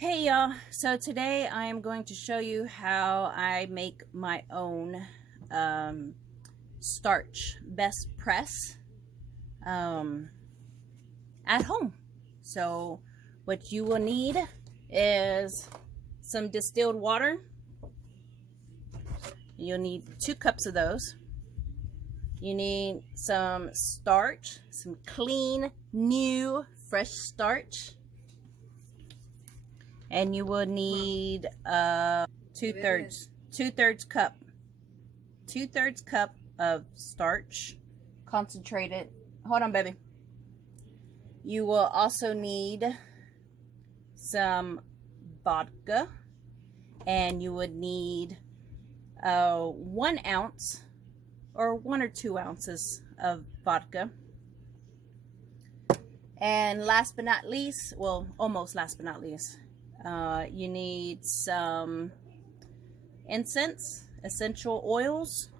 Hey y'all, so today I am going to show you how I make my own starch best press at home. So what you will need is some distilled water. You'll need 2 cups of those. You need some starch, some clean, new, fresh starch. And you will need 2/3 cup of starch, concentrated. Hold on, baby. You will also need some vodka, and you would need 1 ounce or 1 or 2 ounces of vodka. And last but not least, well, almost last but not least, you need some incense, essential oils,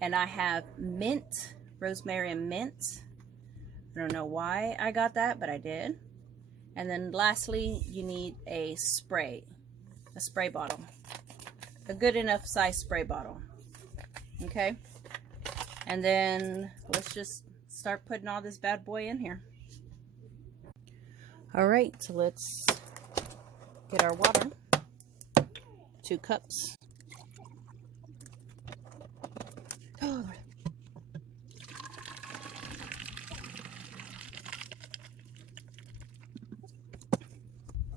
and I have mint, rosemary and mint. I don't know why I got that, but I did. And then lastly, you need a spray bottle, a good enough size spray bottle. Okay, and then let's just start putting all this bad boy in here. All right, so let's get our water, 2 cups.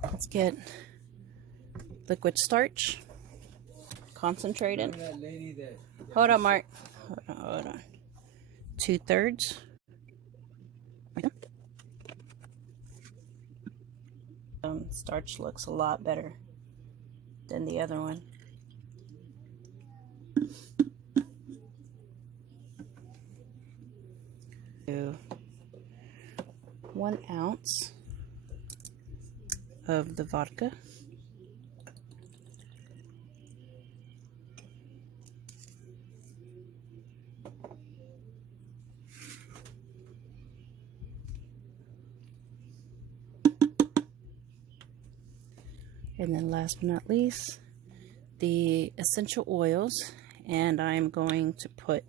Let's get liquid starch, concentrated. Hold on, Mark. Hold on. 2/3. Starch looks a lot better than the other one. Do 1 ounce of the vodka. And then last but not least, the essential oils. And I'm going to put,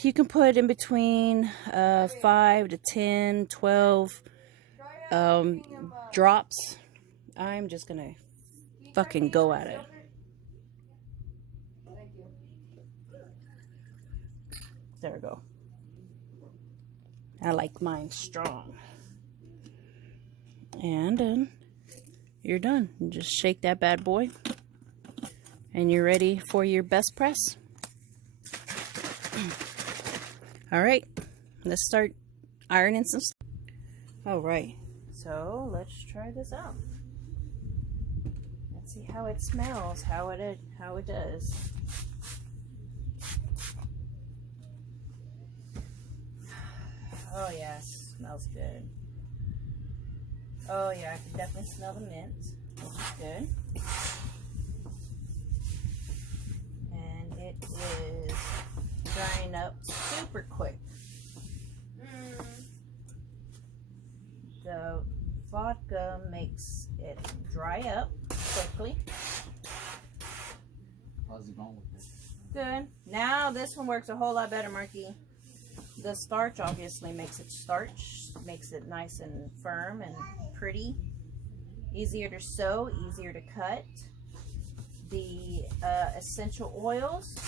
you can put in between 5 to 10, 12 drops. I'm just going to fucking go at it. There we go. I like mine strong. And then you're done. You just shake that bad boy and you're ready for your best press. All right, let's start ironing some stuff. All right, so let's try this out. Let's see how it smells, how it does. Oh yeah, it smells good. Oh yeah, I can definitely smell the mint, which is good. And it is drying up super quick. The vodka makes it dry up quickly. How's it going with it? Good. Now this one works a whole lot better, Marky. The starch obviously makes it nice and firm and pretty. Easier to sew, easier to cut. The essential oils,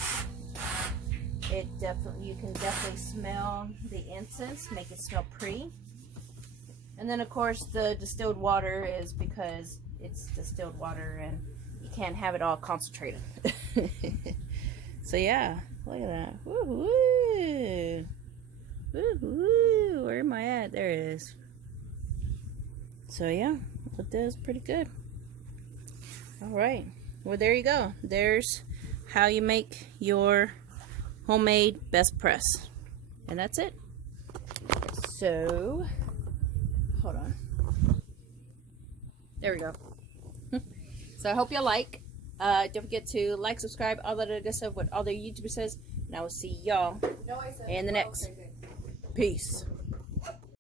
you can definitely smell the incense, make it smell pretty. And then of course the distilled water is because it's distilled water and you can't have it all concentrated. So yeah, look at that. Woo-hoo. Woo-hoo. Where am I at? There it is. So yeah, it does pretty good. Alright, well there you go. There's how you make your homemade best press. And that's it. So, hold on. There we go. So I hope you like. Don't forget to like, subscribe, all that other stuff, what all the YouTubers says. And I will see y'all in the next. Peace.